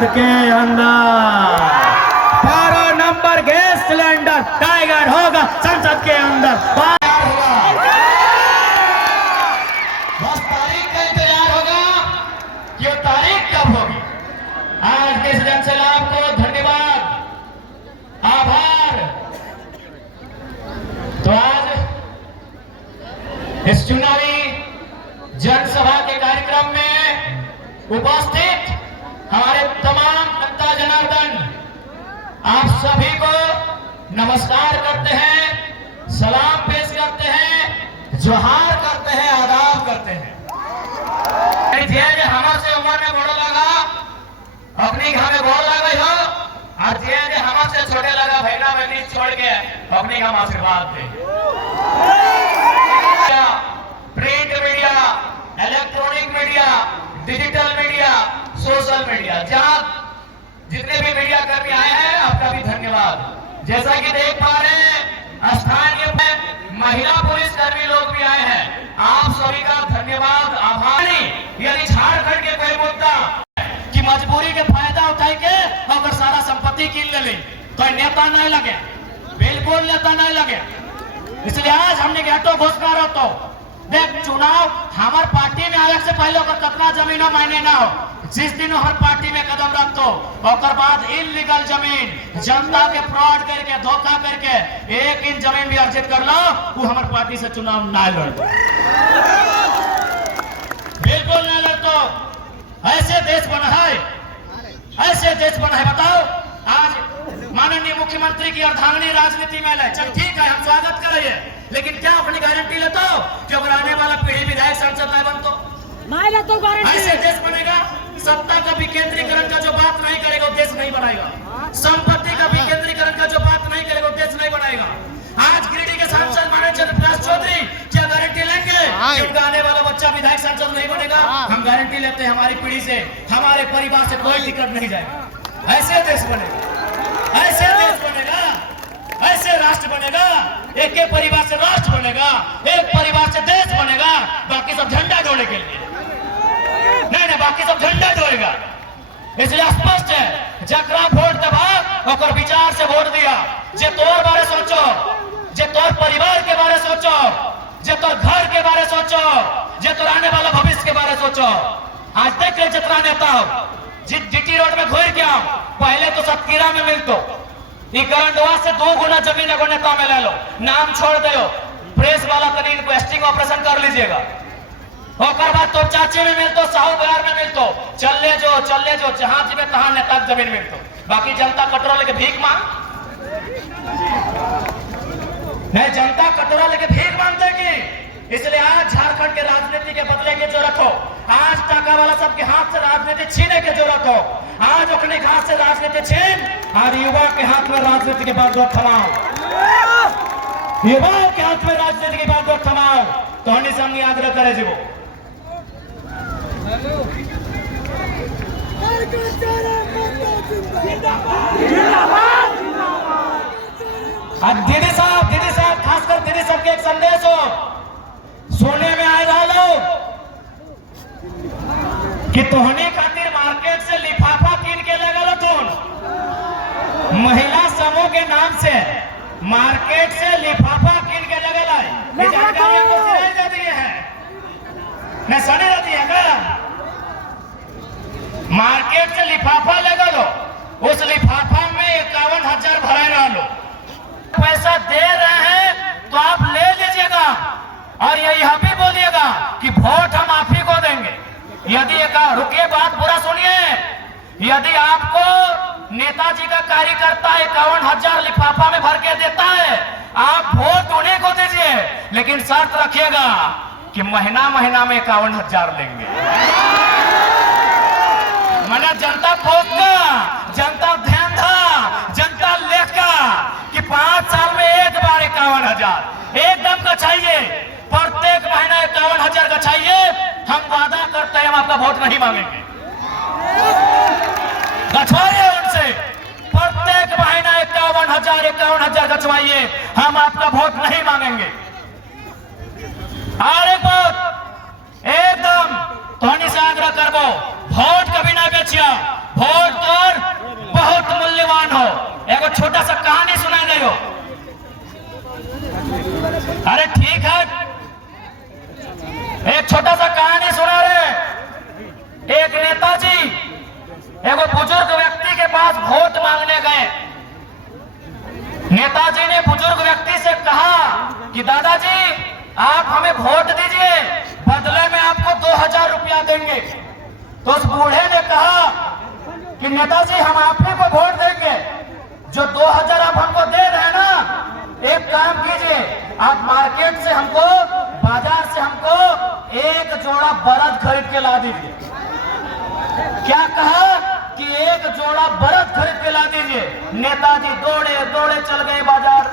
संसद के अंदर 12 नंबर गैस सिलेंडर टाइगर होगा संसद के अंदर। बस तारीख का इंतजार होगा कि वो तारीख कब होगी। आज के इस जनसैलाब को धन्यवाद, आभार। तो आज इस चुनावी जनसभा के कार्यक्रम में उपस्थित हमारे तमाम जनता जनार्दन, आप सभी को नमस्कार करते हैं, सलाम पेश करते हैं, जोहार करते हैं, आदाब करते हैं। हमसे उम्र में बड़ो लगा अपनी घर में गोड़ लगे हो, और जे हमसे छोटे लगा भैया बहनी छोड़ के अपनी हम आशीर्वाद दे। Print media, electronic media, digital media, social media, जहां जितने भी मीडिया कर्मी आए हैं आपका भी धन्यवाद। जैसा कि देख पा रहे हैं स्थानीय महिला पुलिस कर्मी लोग भी आए हैं, आप सभी का धन्यवाद, आभार। यदि झारखंड के कोई मुद्दा कि मजबूरी के फायदा उठाई के अगर सारा संपत्ति कीन ले तो नेता नहीं लगे, बिल्कुल नेता नहीं लगे। इसलिए आज हमने गेटो घोषणा रहो देख चुनाव हमार पार्टी में आने से पहले कितना जमीन मायने ना हो, जिस दिन हर पार्टी में कदम रखो और बाद इलीगल जमीन जनता के फ्रॉड करके धोखा करके 1 इंच जमीन भी अर्जित कर लो, वो हमारे पार्टी से चुनाव ना लड़ो, बिल्कुल ना लड़ो। ऐसे देश बना है, ऐसे देश बना है। बताओ आज माननीय मुख्यमंत्री की अर्धांगिनी राजनीति में है, चल ठीक है हम स्वागत करेंगे, लेकिन क्या अपनी गारंटी लेते हो कि अगर आने वाला पीढ़ी विधायक संसद नहीं बनतो नहीं लेते गारंटी? ऐसे देश बनेगा। सत्ता का विकेंद्रीकरण का जो बात नहीं करेगा वो देश नहीं बनाएगा, संपत्ति का विकेंद्रीकरण का जो बात नहीं करेगा वो देश नहीं बनाएगा। आज गिरिडीह के सांसद माननीय चंद्रप्रकाश चौधरी क्या गारंटी लेंगे कि उनका आने वाला बच्चा विधायक संसद नहीं बनेगा? हम गारंटी लेते हैं हमारी पीढ़ी से, हमारे परिवार से कोई टिकट नहीं जाएगा। ऐसे देश बनेगा, ऐसे देश बनेगा, ऐसे राष्ट्र बनेगा। एक के परिवार से राष्ट्र बनेगा, एक परिवार से देश बनेगा, बाकी सब झंडा जोड़ने के लिए नहीं, बाकी सब झंडा जोड़ेगा। इसलिए स्पष्ट है जकरा वोट दबा और विचार से वोट दिया, जे तोर बारे सोचो, जे तोर परिवार के बारे सोचो, जे तोर घर के बारे सोचो, जे तोर आने वाला भविष्य के बारे सोचो। आज देख ले जितना नेता हो जीटी रोड में घूर के आओ, पहले तो सतकीरा में मिलतो, करंडवा से 2 गुना जमीन एगो नेता में ले लो, नाम छोड़ दो, प्रेस वाला तनी इनको एस्टिंग ऑपरेशन कर लीजिएगा। और बाद तो चाची में मिलतो, साहू बिहार में मिलतो, चल ले जो जहां जीवे तहां नेता जमीन मिलतो, बाकी जनता कटोरा लेके भीख मांग नहीं, जनता कटोरा लेके भीख मांगते की। इसलिए आज झारखंड के राजनीति के बदले की जरूरत हो, आज टाका वाला सबके हाथ से राजनीति छीने की जरूरत हो, आज अपने हाथ से राजनीति छीन और युवा के हाथ में राजनीति के बाद थमाओ, युवाओं के हाथ में राजनीति के बाद थमाओ। तो हनी संग आग्रह करे जीवो दीदी साहब खासकर दीदी साहब के एक संदेश हो, सोने में आए डालो कि तोहने खातिर मार्केट से लिफाफा कीन के लगा तुम महिला समूह के नाम से मार्केट से लिफाफा कीन के लगा जानकारी को सिराई दे दी है न सने रहती है क्या? मार्केट से लिफाफा लगा लो, उस लिफाफा में 51,000 भरा रहा लो, पैसा दे रहे हैं तो आप ले लीजिएगा और यह भी बोलिएगा कि वोट हम आप ही को देंगे। यदि रुकिए बात पूरा सुनिए, यदि आपको नेताजी का कार्यकर्ता 51,000 लिफाफा में भर के देता है, आप वोट उन्हीं को दीजिए, लेकिन शर्त रखिएगा कि महीना महीना में 51,000 लेंगे। मैंने जनता पोसगा, जनता ध्यान था, जनता लेखा कि 5 साल में एक बार 51,000 एकदम का चाहिए, प्रत्येक महीना 51,000 का चाहिए। हम वादा करते हैं हम आपका वोट नहीं मांगेंगे, गछवाइए उनसे, प्रत्येक महीना 51,000 गछवाइए, हम आपका वोट नहीं मांगेंगे। और एक बात एकदम तो से आग्रह करबो, वोट कभी ना बेचिया, वोट और बहुत मूल्यवान हो। एगो छोटा सा कहानी सुना गई हो। अरे ठीक है, एक छोटा सा कहानी सुना रहे। एक नेताजी एगो बुजुर्ग व्यक्ति के पास वोट मांगने गए। नेताजी ने बुजुर्ग व्यक्ति से कहा कि दादाजी आप हमें वोट दीजिए, बदले में आपको 2000 रुपया देंगे। तो उस बूढ़े ने कहा कि नेताजी हम आप ही को वोट देंगे, जो 2000 आप हमको दे रहे हैं ना, एक काम कीजिए, आप मार्केट से हमको, बाजार से हमको एक जोड़ा बरद खरीद के ला दीजिए। क्या कहा कि एक जोड़ा बरद खरीद के ला दीजिए। नेताजी दौड़े दौड़े चल गए बाजार,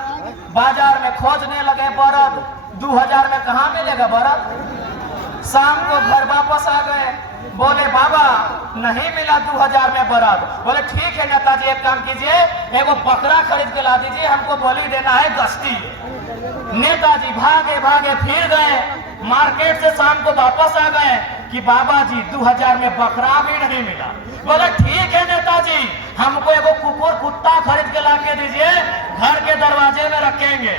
बाजार में खोजने लगे बरद। 2000 में कहाँ मिलेगा बरद। शाम को घर वापस आ गए, बोले बाबा नहीं मिला 2000 में बरद। बोले ठीक है नेताजी एक काम कीजिए, एगो बकरा खरीद के ला दीजिए, हमको बलि देना है गश्ती। नेताजी भागे भागे फिर गए, मार्केट से शाम को वापस आ गए कि बाबा जी 2000 में बकरा भी नहीं मिला। बोले ठीक है नेताजी हमको एगो कुकुर कुत्ता खरीद के ला के दीजिए, घर के दरवाजे में रखेंगे।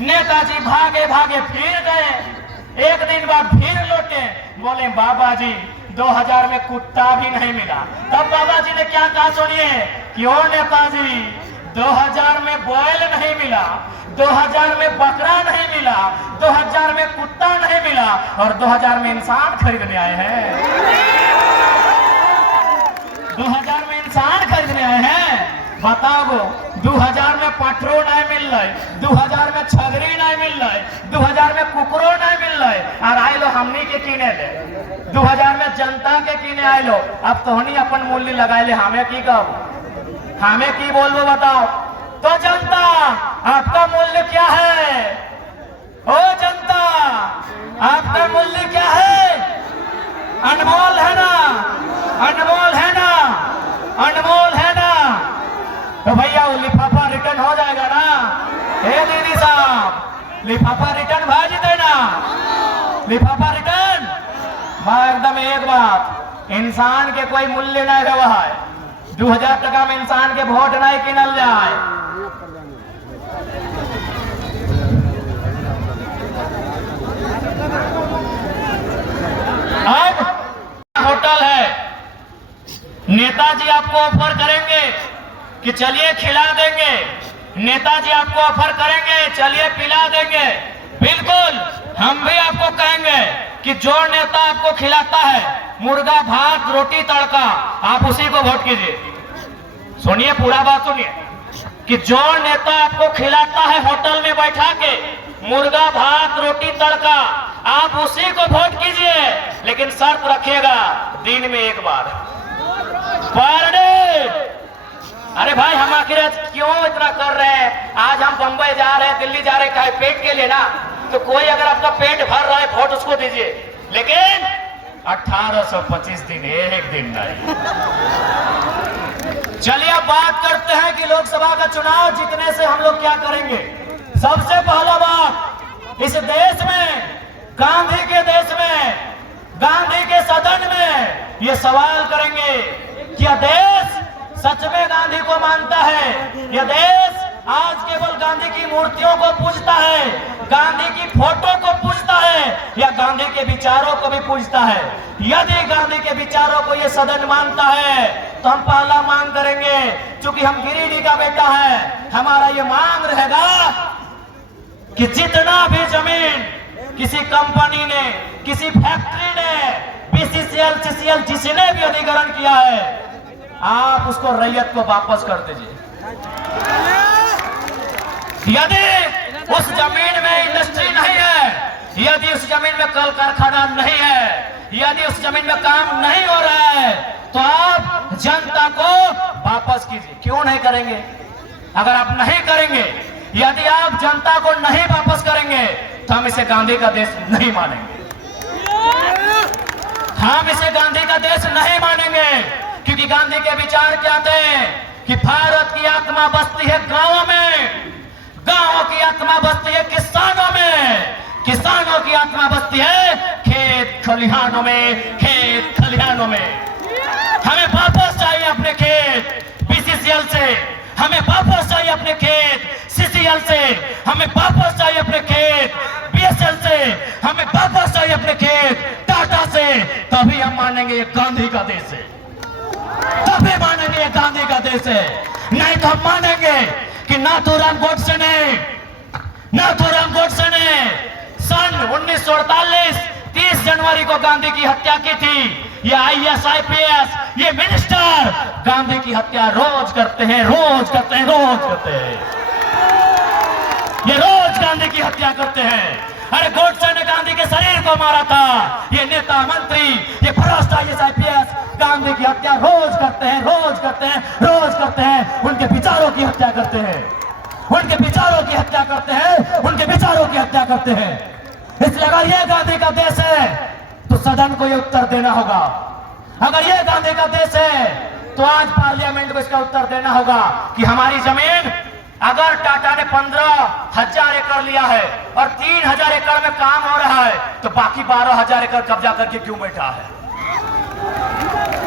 नेताजी भागे भागे फिर गए, एक दिन बाद फिर लौटे, बोले बाबा जी 2000 में कुत्ता भी नहीं मिला। तब बाबा जी ने क्या कहा सुनिए, क्यों नेताजी 2000 में बैल नहीं मिला, 2000 में बकरा नहीं मिला, 2000 में कुत्ता नहीं मिला और 2000 में इंसान खरीदने आए हैं। 2000 में इंसान खरीदने आए हैं। बताओ 2000 में पटरो नहीं मिल रहा, 2000 में छगरी नहीं मिल रहा, 2000 में कुकरो नहीं मिल रहा और आए लो हमनी के किने ले, 2000 में जनता के किने आए लो। अब तो हनी अपन मूल्य लगाए ले, हमें की कब, हमें की बोलबो बताओ। तो जनता आपका मूल्य क्या है? ओ जनता आपका मूल्य क्या है? अनमोल है ना, अनमोल है ना, अनमोल है ना। तो भैया वो लिफाफा रिटर्न हो जाएगा ना। हे दीदी साहब लिफाफा रिटर्न भेज देना, लिफाफा रिटर्न। मैं एकदम एक बात, इंसान के कोई मूल्य नहीं रहा है। 2000 टका में इंसान के वोट नहीं किनल जाए। अब होटल है, नेताजी आपको ऑफर करेंगे कि चलिए खिला देंगे, नेताजी आपको ऑफर करेंगे चलिए पिला देंगे। बिल्कुल हम भी आपको कहेंगे कि जो नेता आपको खिलाता है मुर्गा भात रोटी तड़का, आप उसी को वोट कीजिए। सुनिए पूरा बात सुनिए कि जो नेता आपको खिलाता है होटल में बैठा के मुर्गा भात रोटी तड़का, आप उसी को वोट कीजिए। लेकिन शर्त रखिएगा, दिन में एक बार, पर डे। अरे भाई हम आखिर क्यों इतना कर रहे हैं? आज हम बंबई जा रहे हैं, दिल्ली जा रहे हैं, कहे पेट के लिए ना। तो कोई अगर आपका पेट भर रहा है वोट उसको दीजिए, लेकिन 1825 दिन एक दिन नहीं। चलिए अब बात करते हैं कि लोकसभा का चुनाव जीतने से हम लोग क्या करेंगे। सबसे पहला बात, इस देश में, गांधी के देश में, गांधी के सदन में ये सवाल करेंगे, क्या देश सच में गांधी को मानता है? यह देश आज केवल गांधी की मूर्तियों को पूजता है, गांधी की फोटो को पूजता है, या गांधी के विचारों को भी पूजता है? यदि गांधी के विचारों को यह सदन मानता है तो हम पहला मांग करेंगे, चूंकि हम गिरिडीह का बेटा है, हमारा ये मांग रहेगा कि जितना भी जमीन किसी कंपनी ने, किसी फैक्ट्री ने, बीसीसीएल, सीसीएल जिसने भी अधिग्रहण किया है, आप उसको रैयत को वापस कर दीजिए। यदि उस जमीन में इंडस्ट्री नहीं है, यदि उस जमीन में कल कारखाना नहीं है, यदि उस जमीन में काम नहीं हो रहा है, तो आप जनता को वापस कीजिए। क्यों नहीं करेंगे? अगर आप नहीं करेंगे, यदि आप जनता को नहीं वापस करेंगे, तो हम इसे गांधी का देश नहीं मानेंगे। हम इसे गांधी का देश नहीं मानेंगे, क्योंकि गांधी के विचार क्या थे कि भारत की आत्मा बसती है गांवों में, गांवों की आत्मा बसती है किसानों में, किसानों की आत्मा बसती है खेत खलिहानों में, खेत खलिहानों में। हमें वापस चाहिए अपने अपने खेत, बीसीसीएल से हमें वापस चाहिए अपने खेत, सीसीएल से हमें वापस चाहिए अपने खेत, बीएसएल से हमें वापस चाहिए अपने खेत, टाटा से, तभी हम मानेंगे ये गांधी का देश है, तभी मानेंगे ये गांधी का देश है। नहीं तो हम मानेंगे कि नाथूराम गोडसे ने सन 1948 30 जनवरी को गांधी की हत्या की थी। ये आईएएस आईपीएस ये मिनिस्टर गांधी की हत्या रोज करते हैं, ये रोज गांधी की हत्या करते हैं। अरे गोडसे ने गांधी के शरीर को मारा था। ये नेता मंत्री, ये भ्रष्ट आईएएस आईपीएस गांधी की हत्या रोज करते हैं, उनके विचारों की हत्या करते हैं, उनके विचारों की हत्या करते हैं। इसलिए अगर ये गांधी का देश है तो सदन को ये उत्तर देना होगा। अगर ये गांधी का देश है तो आज पार्लियामेंट को इसका उत्तर देना होगा कि हमारी जमीन अगर टाटा ने 15,000 एकड़ लिया है और 3,000 एकड़ में काम हो रहा है तो बाकी 12,000 एकड़ कब्जा करके क्यों बैठा है?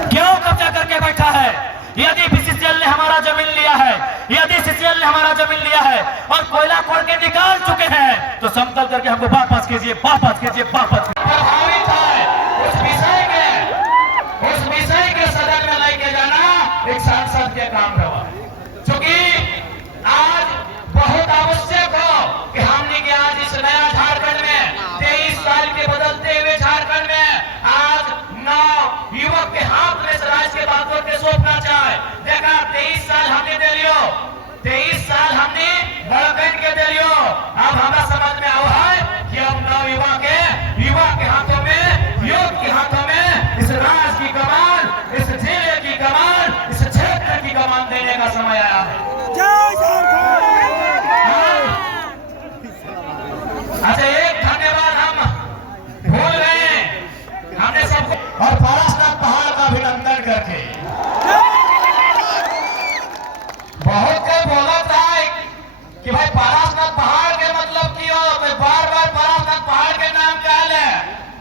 क्यों कब्जा करके बैठा है? यदि बीसीसीएल ने हमारा जमीन लिया है, यदि सीसीएल ने हमारा जमीन लिया है और कोयला खोल के निकाल चुके हैं तो समतल करके हमको वापस कीजिए। प्रभावित है उस विषय के सदन में लेके जाना एक सांसद के काम रहा, क्योंकि आज बहुत आवश्यक हो कि हमने के आज इस नया झारखंड में 23 साल के बदलते हुए झारखंड में आज 9 युवक के हाथ में राज्य के बातों के सौंपना चाहे। देखा 23 साल हमने दे लियो, 23 साल हमने बड़कन के दे लियो। अब हमारा समझ में आवा है कि अब 9 युवा के हाथों में, युवक के हाथों में इस राज की कमान, इस जिले की कमान, इस क्षेत्र की कमान देने का समय आया है। अच्छा, एक धन्यवाद हम भूल गए, हमने सबको और पारसनाथ पहाड़ का अभिनंदन करके बहुत कोई बोला था कि भाई पारसनाथ पहाड़ के मतलब की हो, तो बार-बार पारसनाथ पहाड़ के नाम क्या है,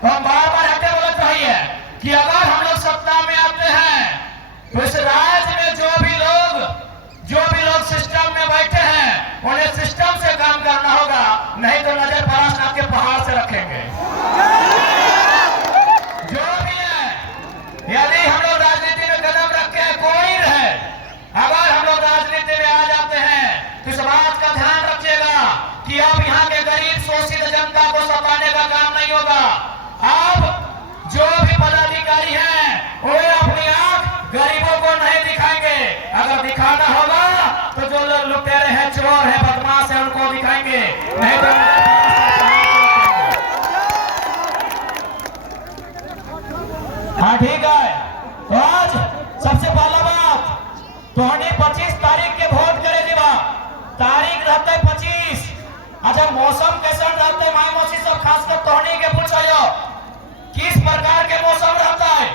तो हम बार-बार हटे बोलना चाहिए कि अगर हम लोग सत्ता में आते हैं तो इस राज्य में जो भी लोग सिस्टम में बैठे हैं उन्हें सिस्टम से काम करना होगा, नहीं तो नजर पारसनाथ के पहाड़ से रखेंगे। जो भी है, यदि हम लोग राजनीति में कदम रखे कोई रहे, अगर हम लोग राजनीति में आ जाते हैं तो इस बात का ध्यान रखिएगा कि अब यहाँ के गरीब शोषित जनता को सताने का काम नहीं होगा। अब जो भी पदाधिकारी हैं वो अपनी आंख गरीबों को नहीं दिखाएंगे, अगर दिखाना होगा तो जो लोग लुटेरे हैं, चोर हैं, बदमाश हैं उनको दिखाएंगे, नहीं तो हाँ ठीक है। तो आज सबसे पहला बात तो 25 तारीख के वोट करे जीवा, तारीख रहते 25। अच्छा, मौसम कैसा रहते माई मौसी सब खासकर तोहनी के पूछो किस प्रकार के मौसम रहता है?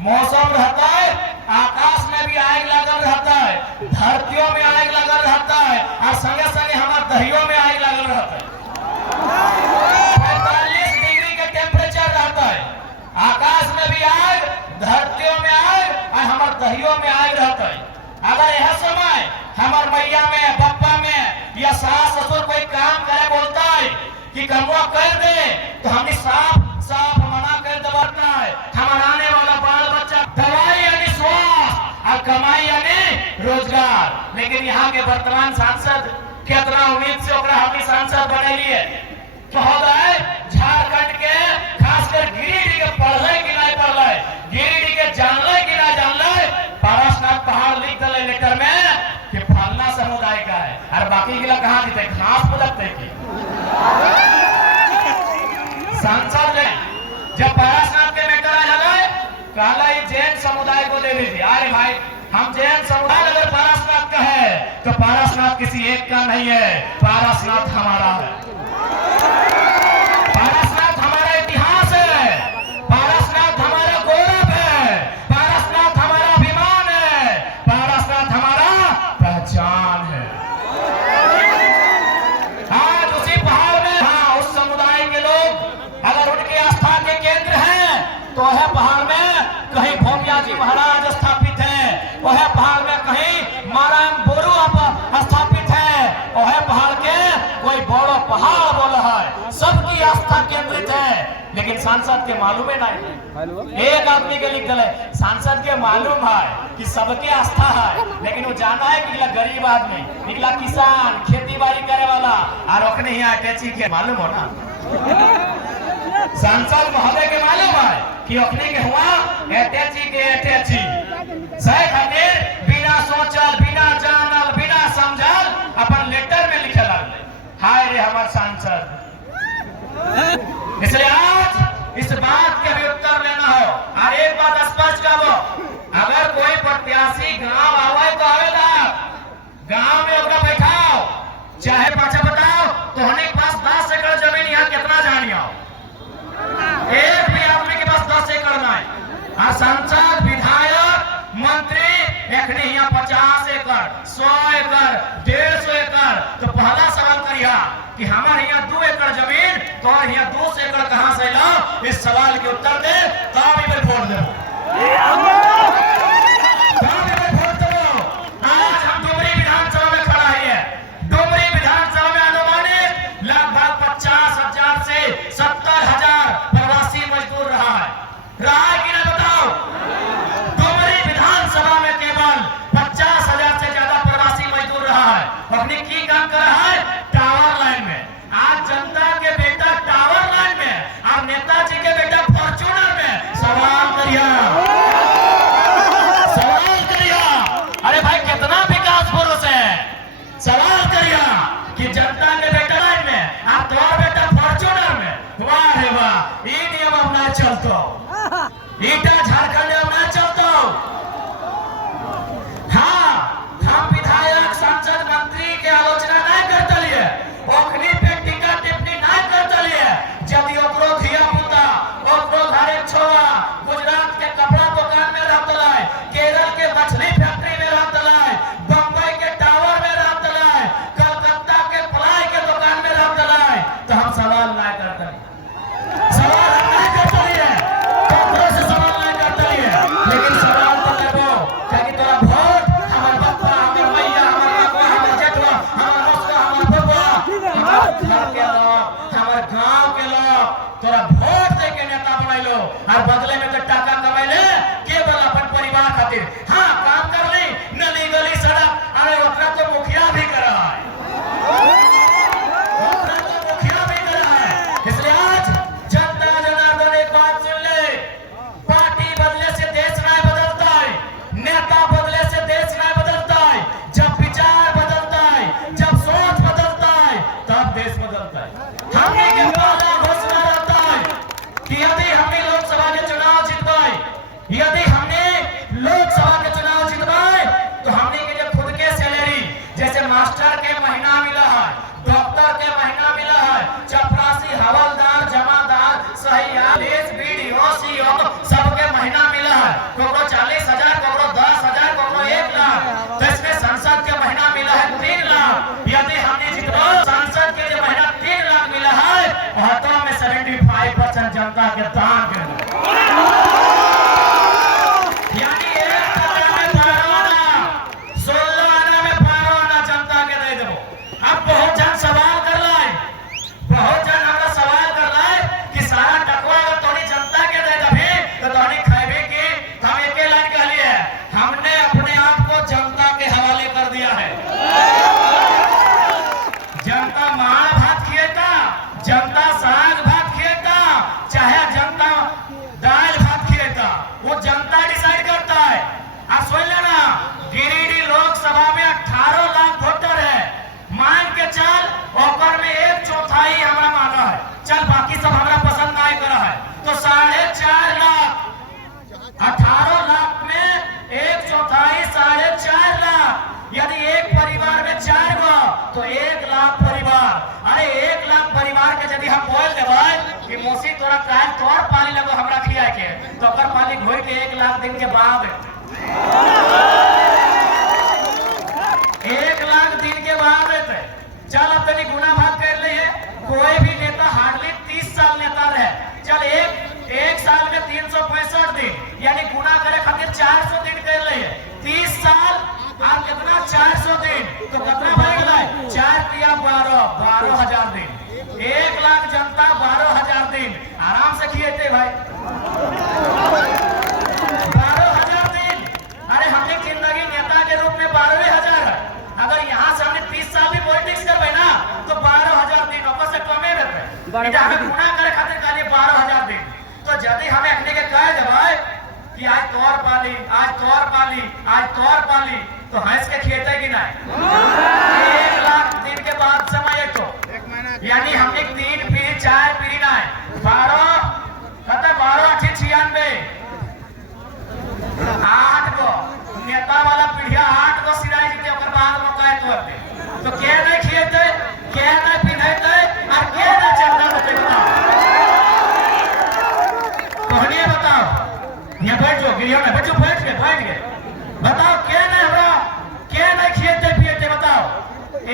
मौसम रहता है आकाश में भी आग लगल रहता है, धरतियों में आग लगल रहता है और संगे संगे हमारे दहियों में आग लगल रहता है। 45 डिग्री के टेम्परेचर रहता है, आकाश में भी आग, धरतियों में आग और हमारे दहियों में आग रहता है। अगर यह समय हमारे मैया में, पप्पा में या सास ससुर कोई काम करे बोलता है कि कमवा कर दे तो हमने साफ मना कर दबाता है। हमारा आने वाला बाल बच्चा दवाई यानी स्वास्थ्य और कमाई यानी रोजगार। लेकिन यहाँ के वर्तमान सांसद कितना उम्मीद से हमने सांसद बने लिए महोदय, झारखंड के खासकर गिरिडीह के पढ़ले कि नहीं पढ़ले, गिरिडीह के जानले कि नहीं जानले, पारसनाथ पहाड़ लिख दिले लेटर में कि फलना समुदाय का है और बाकी गिला कहाँ दिते घास पदकते की सांसद ने जब पारसनाथ के मैटर आ जाए कहला ये जैन समुदाय को दे दीजिए। अरे भाई, हम जैन समुदाय अगर पारसनाथ का है तो पारसनाथ किसी एक का नहीं है, पारसनाथ हमारा है, पारसनाथ हमारा इतिहास है, पारसनाथ हमारा गौरव है, पारसनाथ हमारा अभिमान है, पारसनाथ हमारा पहचान है। आज उसी पहाड़ में उस समुदाय के लोग अगर उनके आस्था के केंद्र हैं तो वह पहाड़ में कहीं भोमिया जी महाराज स्थापित हैं, वह लेकिन सांसद के मालूम है नहीं। एक आदमी के लिख दिले सांसद के मालूम है कि सबके आस्था है, लेकिन वो जाना है कि गरीब आदमी, निकला किसान, खेती बाड़ी करे वाला और ओखने यहाँ अटैची के मालूम हो ना। सांसद महोदय के मालूम है कि ओखने के हुआ अटैची सही खातिर बिना सोचल, बिना जानल, बिना समझल अपन लेटर में लिखे लगले हाय रे हमार सांसद। इसलिए आज इस बात के भी उत्तर लेना हो और एक बात स्पष्ट करो, अगर कोई प्रत्याशी गांव आवे तो आवेला, गांव में ओकरा बैठाओ, चाहे पाछा बताओ तो हने के पास 10 एकड़ जमीन यहाँ कितना जानियो, एक भी आदमी के पास 10 एकड़ नहीं। और सांसद, विधायक, मंत्री एखने यहाँ 50 एकड़, 100 एकड़, 150 एकड़। तो पहला सवाल करिया कि हमारे यहाँ 2 एकड़ जमीन तो यहाँ 200 एकड़ कहां से ला, इस सवाल के उत्तर दे तब इधर वोट दो। आज हम डुमरी विधानसभा में खड़ा है। डुमरी विधानसभा में अनुमानित लगभग 50,000 से 70,000 प्रवासी मजदूर रहा है कि ना बताओ। डुमरी विधानसभा में केवल 50,000 से ज्यादा प्रवासी मजदूर रहा है। अपने की काम कर रहा है, टावर लाइन में। आज जनता के बेटा टावर लाइन में और नेताजी के बेटा फॉर्च्यूनर में। सवाल करिया अरे भाई कितना विकास पुरुष है। सवाल करिया कि जनता के बेटा लाइन में और तुम्हारा बेटा फॉर्च्यूनर में। वाह रे वाह, ये नियम अब ना चलतो, ईटा झारखंड अब ना चलतो। हाँ, हम विधायक, सांसद, मंत्री के आलोचना नहीं करते लिए, ओखनी पे टीका टिप्पणी नहीं करते लिए। जब ओकरो धिया पुता, ओकरो घरे छोआ गुजरात के कपड़ा दुकान में रहता है, केरल के मछली फैक्ट्री में रहता है, बंबई के टावर में रहता है, कलकत्ता के प्लाई के दुकान में रहता है, तो हम सवाल नहीं करते। सवाल हम नहीं करते लिए, ओकरो से सवाल नहीं करते लिए, लेकिन सवाल तो लेबो ताकि तोरा वोट हमार बापा, हमार मैया, हमार बाबा, हमार जेठवा, हमार मौसा, हमार फुफा, हमार घर के लोग, हमार गांव के लोग तोरा वोट दे के नेता बनैलो और बदले में तो टाका कमाइले केवल अपन परिवार खातिर। हाँ, काम कर ली, नली गली सड़क, अरे ओकरा तो मुखिया भी कर रहा है, ओकरा तो मुखिया भी कर रहा है। इसलिए आज जनता जनार्दन एक बात सुन ले, पार्टी बदले से देश नहीं बदलता है, नेता बदले से देश नहीं बदलता है। जब विचार बदलता है, जब सोच बदलता है, तब देश बदलता है। हमने के पहला घोषणा रहता है कि यदि हमने लोकसभा के चुनाव जितवाए, यदि हमने लोकसभा के चुनाव जितवाए तो हमने के जो खुद के सैलरी, जैसे मास्टर के महीना मिला है, डॉक्टर के महीना मिला है, चपरासी, हवलदार, जमादार, सहियार, बीडीओ, सीओ सबके महीना मिला है। कोको 40,000, कोको 10,000, कोको 1 लाख। तो इसमें संसद के महीना मिला है 3 लाख। यदि हमने जितवा सांसद के जो महीना 3 लाख मिला है, हाथों में 75% जनता के दान के यानी 1 टका में 12 आना, 16 आना में 12 आना जनता के दे दो। अब बहुत जन सवाल कर रहा है, बहुत जन हमारा सवाल कर रहा है कि सारा टकवा अगर तोड़ी जनता के दे दबे तो तोड़ी खाइबे की। हम एक लाइन कह लिए, हमने अपने आप को जनता के हवाले कर दिया है। जनता मार भात खिएगा, जनता साग भात खिएगा, चाहे जनता दाल भात खिएगा, वो जनता डिसाइड करता है। आप सुन लेना, गिरिडीह लोकसभा में 18 लाख वोटर है। मान के चल ओकर में 1/4 हमारा मांगा है, चल बाकी सब हमारा पसंद नहीं करा है, तो 4.5 लाख। 18 लाख में 1/4 4.5 लाख। यदि एक परिवार में 4 गो तो 1 लाख परिवार। अरे 1 लाख परिवार के यदि हम बोल देबै कि मौसी तोरा काल तोर पानी लगो हमरा खियाए के, तो ओकर पानी घोई के 1 लाख दिन के बाद 1 लाख दिन के बाद रहते। चल अब तनी गुना भाग कर लिए। कोई भी नेता हार्डली 30 साल नेता रहे, चल एक साल में 365 दिन यानी गुना करे खातिर 400 दिन कर लिए। 30 साल और कितना 400 दिन तो कितना बढ़ गया? 4 × 12 12,000 दिन। 1 लाख जनता 12,000 दिन आराम से भाई 12,000 दिन। अरे हमने जिंदगी नेता के रूप में 12,000 है। अगर यहाँ से हमने 30 साल भी पॉलिटिक्स करबे ना तो 12,000 दिन ऊपर से कमे रहते हमें गुना करे खातिर खाली 12,000 दिन। तो यदि हमें अपने के कह देवे कि आज तोर पाली, आज तोर पाली, आज तोर पाली, तो हंस के खेते कि नहीं 1 लाख दिन के बाद समय तो यानी हमने 3 पीढ़ी 4 पीढ़ी ना है 12 कहते 12 8 96 8 को नेता वाला पीढ़िया 8 को सिराई जीते ओकर बाद मौका है तो के नहीं खिएते, के नहीं पिन्हते और के नहीं चलता देते बताओ कहनिए बताओ यहाँ बैठ जाओ गिरिया में बैठो बैठ गए बताओ के नहीं हमरा के नहीं खिएते पिएते बताओ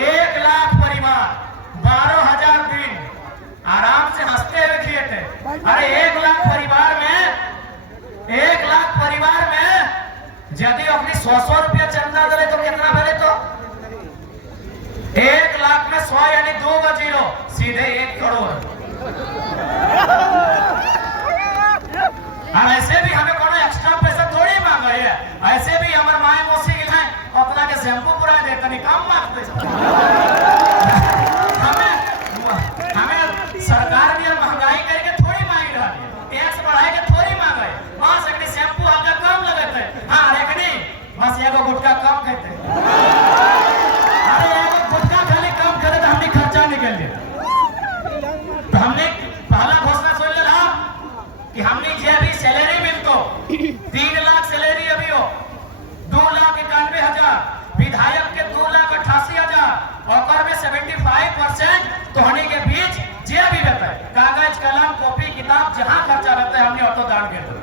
1 लाख परिवार 12,000 दिन आराम से हंसते हुए खिएते। अरे 1 लाख परिवार में यदि अपनी 100 रुपया चंदा दे तो कितना भरे तो 1 लाख में 100 यानी 2 का 0 सीधे 1 करोड़। और ऐसे भी हमें कोनो एक्स्ट्रा पैसा थोड़ी मांगे है, ऐसे भी हमारे माए मौसी के हैं अपना के शैम्पू पुरा देते नहीं कम मांगते हमें सरकार भी महंगाई करके थोड़ी मांग रहा है, टैक्स बढ़ाए के थोड़ी मांगे बस एक शैम्पू हल्का कम लगते हाँ रेखनी बस एगो गुटका कम कहते अरे एगो गुटका खाली कम करे तो हमने खर्चा निकल लिया। तो हमने पहला घोषणा सुन लिया कि हमने जो भी सैलरी मिलतो 3 लाख सैलरी अभी हो 2,91,000 विधायक के 2,88,000 और में 75% तो होने के बीच जे भी रहता है कागज कलम कॉपी किताब जहां खर्चा रहता है हमने ऑटो दान कर दिया।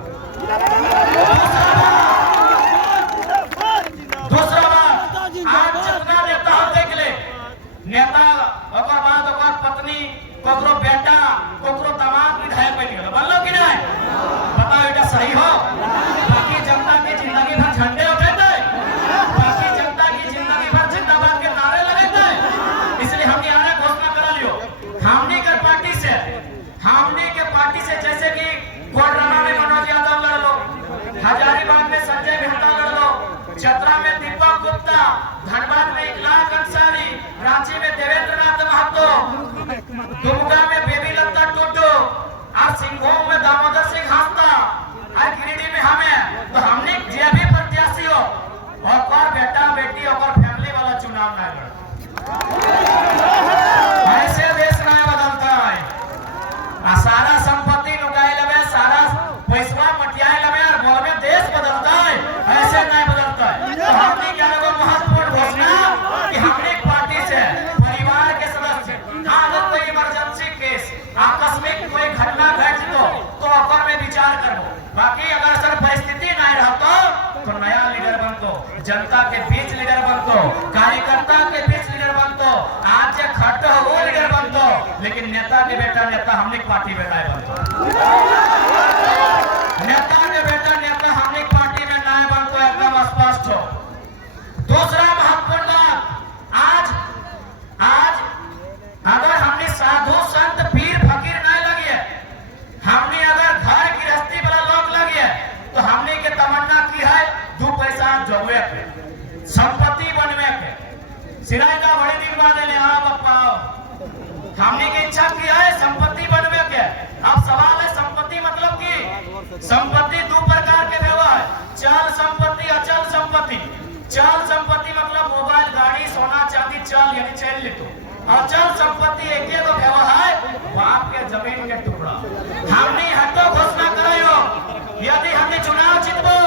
दूसरा बात आज जितना नेता हम देख ले नेता ओकर बाद ओकर पत्नी कोकरो बेटा कोकरो दामाद विधायक बन गया बोलो कि नहीं बताओ এটা सही हो बाकी जनता की जिंदगी भर झंडे उठाते बाकी जनता की जिंदगी भर जिंदाबाद के नारे लगाते इसलिए हमने आगे घोषणा करा लियो हमने के पार्टी से जैसे कि कोडरमा में मनोज यादव लड़ लो हजारीबाग में संजय मेहता लड़ लो चतरा में दीपक गुप्ता धनबाद में इकलाक अंसारी रांची में देवेंद्र नाथ महतो दुमका में बेबी लता टोटो और सिंघोम में दामोदर सिंह हास्ता और गिरिडीह में हमें तो हमने जे भी प्रत्याशी हो और बेटा बेटी और फैमिली वाला चुनाव ना लड़ ऐसे देश ना बदलता है सारा संपत्ति लुटाए लगे सारा पैसा मटियाए लगे और बोल में देश बदलता है ऐसे नहीं बदलता है। तो हमने क्या लोगों महत्वपूर्ण घोषणा कि हमने पार्टी से परिवार के सदस्य हालत में इमरजेंसी केस आकस्मिक कोई घटना घट तो अपर में विचार करो बाकी अगर सर परिस्थिति नहीं रहता तो नया लीडर बनतो जनता के बीच लीडर बनतो कार्यकर्ता के बीच लीडर बनतो आज जे खट हो वो लीडर बनतो लेकिन नेता के बेटा नेता हमने पार्टी में नहीं बनतो नेता के बेटा नेता हमने पार्टी में नहीं बनतो एकदम स्पष्ट हो। दूसरा महत्वपूर्ण बात आज अगर हमने साधु संत पीर फकीर नहीं लगी हमने अगर घर गृहस्थी वाला लोग लगे तो हमने के तमन्ना की है 2 पैसा जोड़वे के संपत्ति बनवे के सिराय का बड़े दिन बाद ले आ बप्पा हमने की इच्छा की है संपत्ति बनवे के। अब सवाल है संपत्ति मतलब की संपत्ति 2 प्रकार के व्यवहार है चल संपत्ति अचल संपत्ति। चल संपत्ति मतलब मोबाइल गाड़ी सोना चांदी चल यानी चल ले तो अचल संपत्ति एक व्यवहार है बाप के जमीन के टुकड़ा। हमने हटो घोषणा करायो यदि हमने चुनाव जीतबो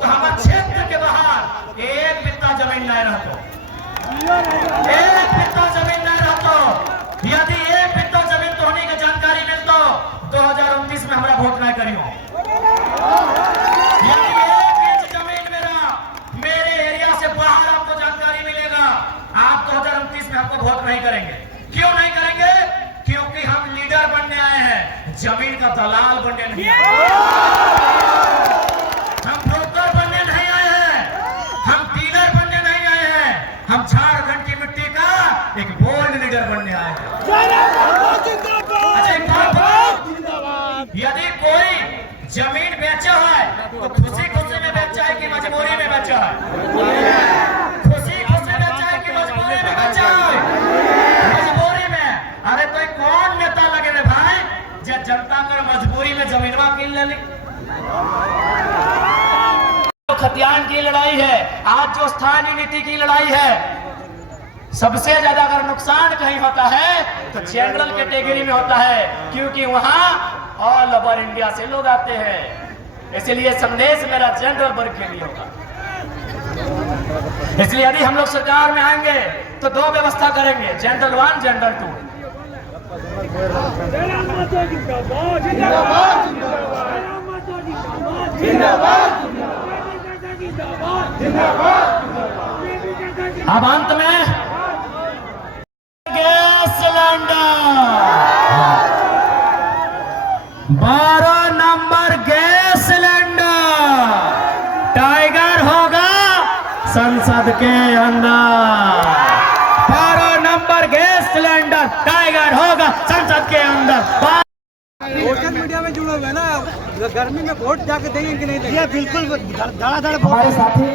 तो हमारे क्षेत्र के बाहर 1 बित्ता जमीन नहीं रहतो 1 बित्ता जमीन नहीं रहतो यदि 1 बित्ता जमीन तो होने की जानकारी मिलतो 2029 में हमारा वोट नहीं करियो यदि 1 इंच जमीन मेरे एरिया से बाहर आपको जानकारी मिलेगा आप 2029 में आपको वोट नहीं करेंगे। क्यों नहीं करेंगे क्योंकि हम लीडर बनने आए हैं जमीन का दलाल बनने नहीं आए हम ब्रोकर बनने नहीं आए हैं हम डीलर बनने नहीं आए हैं हम झारखंड की मिट्टी का एक बोल्ड लीडर बनने आए हैं। अच्छा यदि कोई खुशी खुशी बचाए कि मजबूरी में बचाए? मजबूरी में। अरे तो कौन नेता लगे रे भाई जे जनता कर मजबूरी में जमीनवा कीन ले ली? खतियान की लड़ाई है, आज जो स्थानीय नीति की लड़ाई है, सबसे ज्यादा अगर नुकसान कहीं होता है तो जनरल कैटेगरी में होता है, क्योंकि वहां ऑल ओवर इंडिया से लोग आते हैं। इसलिए संदेश मेरा जनरल वर्ग के लिए होगा। इसलिए यदि हम लोग सरकार में आएंगे तो दो व्यवस्था करेंगे, जनरल 1 जनरल 2। अब अंत में gas cylinder 12 number gas cylinder tiger होगा संसद के अंदर। 12 नंबर गैस सिलेंडर टाइगर होगा संसद के अंदर। सोशल मीडिया में जुड़े हुए ना, गर्मी में वोट जाके देंगे कि नहीं देंगे? बिल्कुल धड़ाधड़ हमारे साथी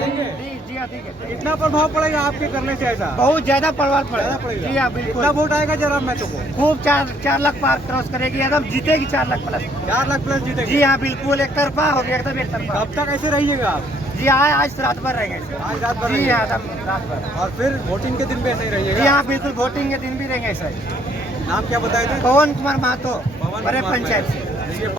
कितना प्रभाव पड़ेगा आपके करने से? ऐसा बहुत ज्यादा प्रभाव ज्यादा पड़ेगा। जी पड़ेगा। हाँ बिल्कुल। कितना वोट आएगा जरा मैं तो खूब 4 लाख पार क्रॉस करेगी, एकदम जीतेगी 4 लाख प्लस। 4 लाख प्लस जीतेगी। जी हाँ बिल्कुल, एक तरफा हो गया, एकदम एक तरफा। कब तक ऐसे रहिएगा आप? जी हाँ, आज रात भर रहेंगे। आज रात भर जी रहिएगा। हाँ, एकदम रात भर। और फिर वोटिंग के दिन भी ऐसे ही जी रहिएगा? हाँ बिल्कुल, वोटिंग के दिन भी रहेंगे ऐसा ही। नाम क्या बताए थे? पवन कुमार महतो, पवन बड़े कुमार पंचायत से।